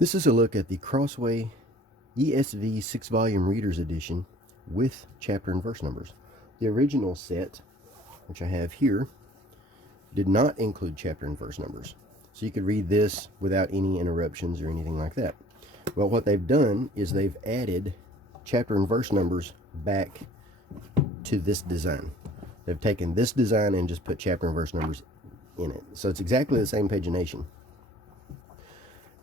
This is a look at the Crossway ESV 6-volume Reader's Edition with chapter and verse numbers. The original set, which I have here, did not include chapter and verse numbers. So you could read this without any interruptions or anything like that. Well, what they've done is they've added chapter and verse numbers back to this design. They've taken this design and just put chapter and verse numbers in it. So it's exactly the same pagination.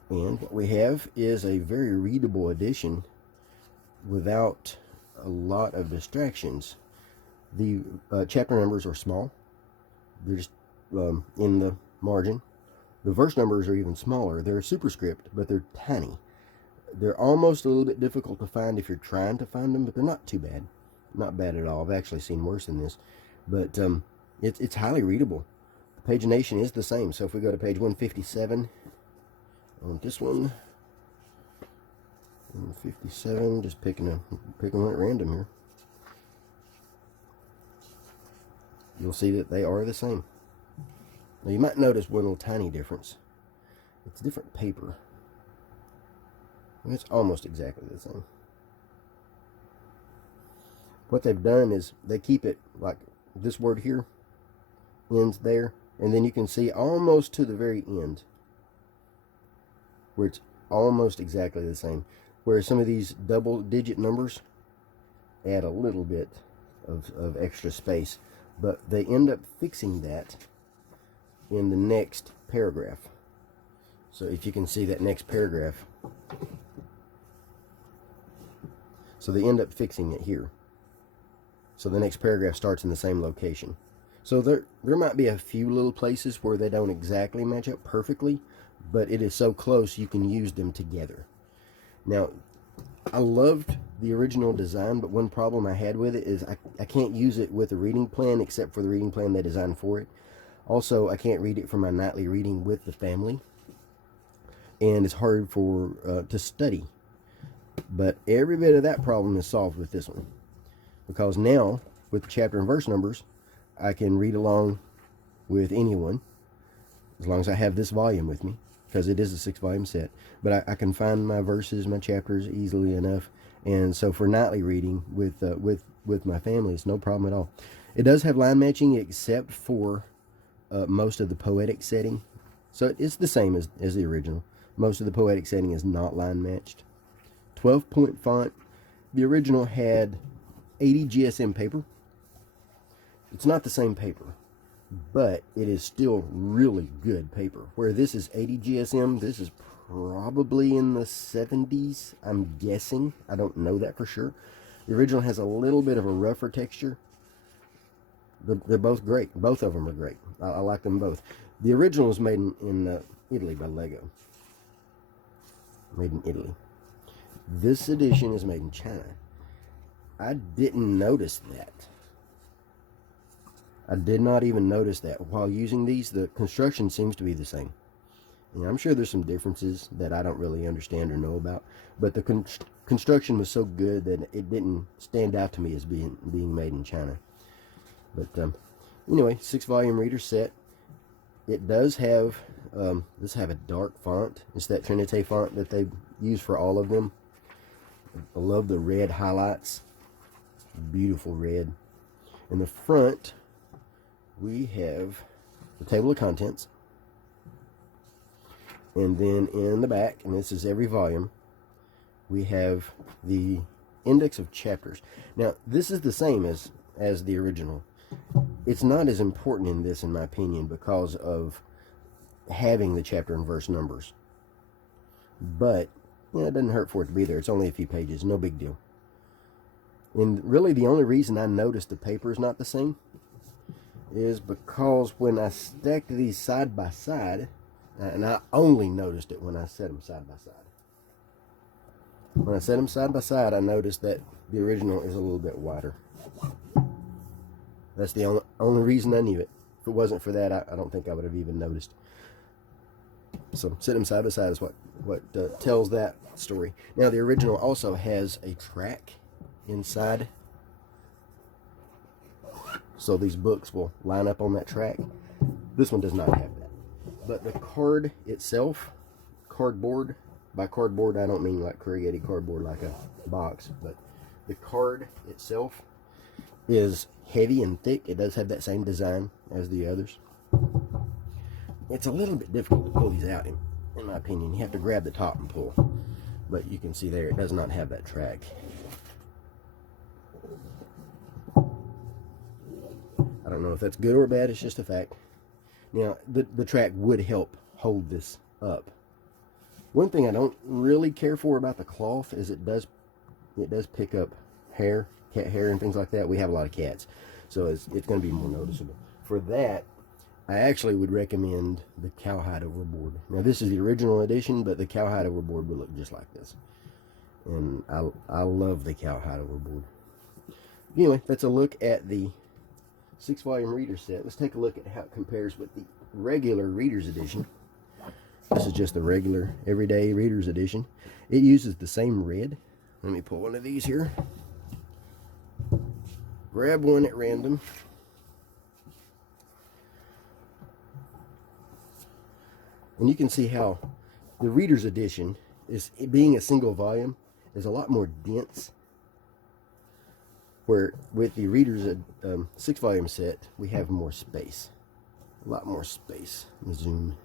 And what we have is a very readable edition without a lot of distractions. The chapter numbers are small. They're just in the margin. The verse numbers are even smaller. They're a superscript, but they're tiny. They're almost a little bit difficult to find if you're trying to find them, but they're not too bad. Not bad at all. I've actually seen worse than this. But it's highly readable. The pagination is the same. So if we go to page 157, on this one, 157, just picking one at random here, you'll see that they are the same. Now you might notice one little tiny difference. It's different paper. It's almost exactly the same. What they've done is they keep it like this word here ends there, and then you can see almost to the very end where it's almost exactly the same. Whereas some of these double-digit numbers add a little bit of extra space, but they end up fixing that in the next paragraph. So if you can see that next paragraph, so they end up fixing it here. So the next paragraph starts in the same location. So there might be a few little places where they don't exactly match up perfectly, but it is so close you can use them together. Now, I loved the original design, but one problem I had with it is I can't use it with a reading plan except for the reading plan they designed for it. Also, I can't read it for my nightly reading with the family, and it's hard for to study. But every bit of that problem is solved with this one, because now with the chapter and verse numbers, I can read along with anyone as long as I have this volume with me, because it is a 6-volume set. But I can find my verses, my chapters easily enough, and so for nightly reading with my family, it's no problem at all. It does have line matching except for most of the poetic setting, so it's the same as the original. Most of the poetic setting is not line matched. 12-point font. The original had 80 GSM paper. It's not the same paper, but it is still really good paper. Where this is 80 GSM, this is probably in the 70s, I'm guessing. I don't know that for sure. The original has a little bit of a rougher texture. They're both great. Both of them are great. I like them both. The original was made in Italy by Lego. Made in Italy. This edition is made in China. I didn't notice that. I did not even notice that. While using these, the construction seems to be the same. And I'm sure there's some differences that I don't really understand or know about, but the construction was so good that it didn't stand out to me as being made in China. But anyway, 6-volume reader set. It does have a dark font. It's that Trinité font that they use for all of them. I love the red highlights. Beautiful red. In the front, we have the table of contents. And then in the back, and this is every volume, we have the index of chapters. Now, this is the same as the original. It's not as important in this, in my opinion, because of having the chapter and verse numbers. But yeah, it doesn't hurt for it to be there. It's only a few pages, no big deal. And really the only reason I noticed the paper is not the same is because when I stacked these side by side, and I only noticed it when I set them side by side. When I set them side by side, I noticed that the original is a little bit wider. That's the only reason I knew it. If it wasn't for that, I don't think I would have even noticed. So set them side by side is what tells that story. Now the original also has a track inside, so these books will line up on that track. This one does not have that. But the card itself, cardboard, By cardboard, I don't mean like corrugated cardboard like a box, but the card itself is heavy and thick. It does have that same design as the others. It's a little bit difficult to pull these out, in my opinion. You have to grab the top and pull. But you can see there, it does not have that track. I don't know if that's good or bad, it's just a fact. Now, the track would help hold this up. One thing I don't really care for about the cloth is it does pick up hair, cat hair and things like that. We have a lot of cats, so it's going to be more noticeable. For that, I actually would recommend the cowhide overboard. Now, this is the original edition, but the cowhide overboard would look just like this. And I love the cowhide overboard. Anyway, that's a look at the 6-volume reader set. Let's take a look at how it compares with the regular Reader's Edition. This is just the regular everyday Reader's Edition. It uses the same red. Let me pull one of these here. Grab one at random. And you can see how the Reader's Edition, is being a single volume, is a lot more dense. Where with the Reader's 6-volume set, we have more space. A lot more space. Let me zoom.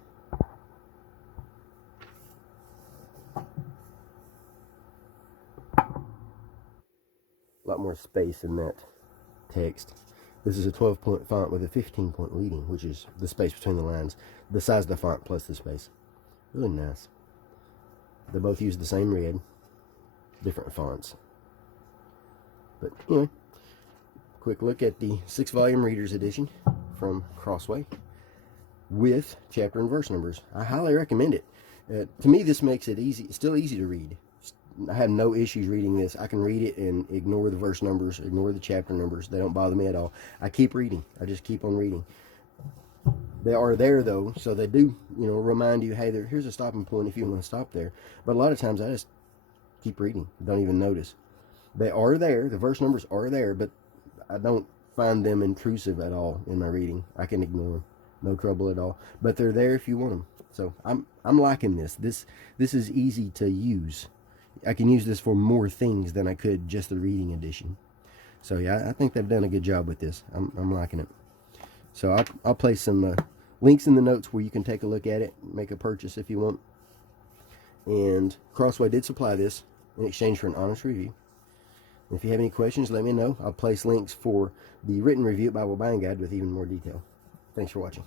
A lot more space in that text. This is a 12-point font with a 15-point leading, which is the space between the lines. The size of the font plus the space. Really nice. They both use the same red, different fonts. But anyway, quick look at the 6-volume Reader's Edition from Crossway with chapter and verse numbers. I highly recommend it. To me, this makes it easy. It's still easy to read. I have no issues reading this. I can read it and ignore the verse numbers, ignore the chapter numbers. They don't bother me at all. I keep reading. I just keep on reading. They are there, though, so they do, remind you, hey, here's a stopping point if you want to stop there. But a lot of times I just keep reading. Don't even notice. They are there. The verse numbers are there, but I don't find them intrusive at all in my reading. I can ignore them. No trouble at all. But they're there if you want them. So I'm liking this. This is easy to use. I can use this for more things than I could just the reading edition. So yeah, I think they've done a good job with this. I'm liking it. So I'll place some links in the notes where you can take a look at it, make a purchase if you want. And Crossway did supply this in exchange for an honest review. And if you have any questions, let me know. I'll place links for the written review Bible buying guide with even more detail. Thanks for watching.